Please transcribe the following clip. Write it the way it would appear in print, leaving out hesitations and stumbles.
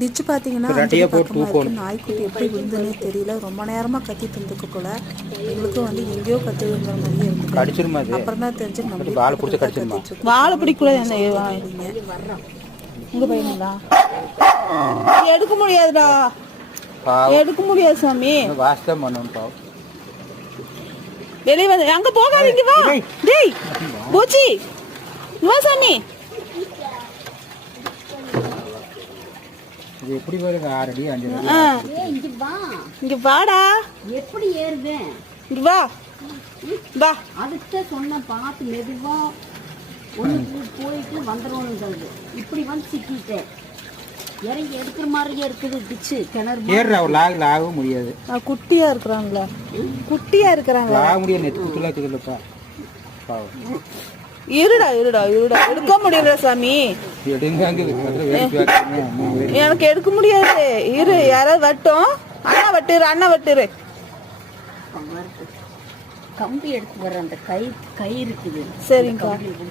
Ditch பார்த்தீங்கன்னா நாய்க்குட்டி எப்படி விழுந்துன்னே தெரியல. ரொம்ப நேரமாக கத்திட்டு இருந்துக்கு போல. எங்களுக்கும் வந்து எங்கேயோ கத்துதுங்கிற மாதிரியே இருந்துச்சு. அப்புறம் தான் தெரிஞ்சு நம்ம வாழை பிடிக்கூடாது. உங்க பையனுங்களா எடுக்க முடியாதுடா, எடுக்க முடியாது சாமி. வெளியே வந்து அங்க போகாதீங்க. வா டேய் போச்சி, வா சாமி. இது எப்படி வருது? 6 அடி 5 அடி. இங்க வா, இங்க வாடா. எப்படி ஏறுவேன்? இங்க வா வா. அதுக்கு சொன்ன பார்த்து மெதுவா ஒன்று போயிட்டு வந்துடுவோம். இப்படி வந்து சிக்கிட்டேன். இறங்கி எடுக்கிற மாதிரியே இருக்குது டிச்சு கிணறு. ஏறுறா, லாகில் ஆக முடியாது. குட்டியா இருக்கிறாங்களா? குட்டியா இருக்கிறாங்களா? ஆக முடியாது. நெத்து குத்துலாம் இருக்குதுல்லப்பா. இருடா இருடா இருடா, எடுக்க முடியல சாமி. எனக்கு எடுக்க முடியாது. இரு, யாராவது வட்டும். அண்ணா வட்டுரு, அண்ணா வட்டுரு. கம்பி எடுத்து வர அந்த கை இருக்குது. சரிங்கக்கா.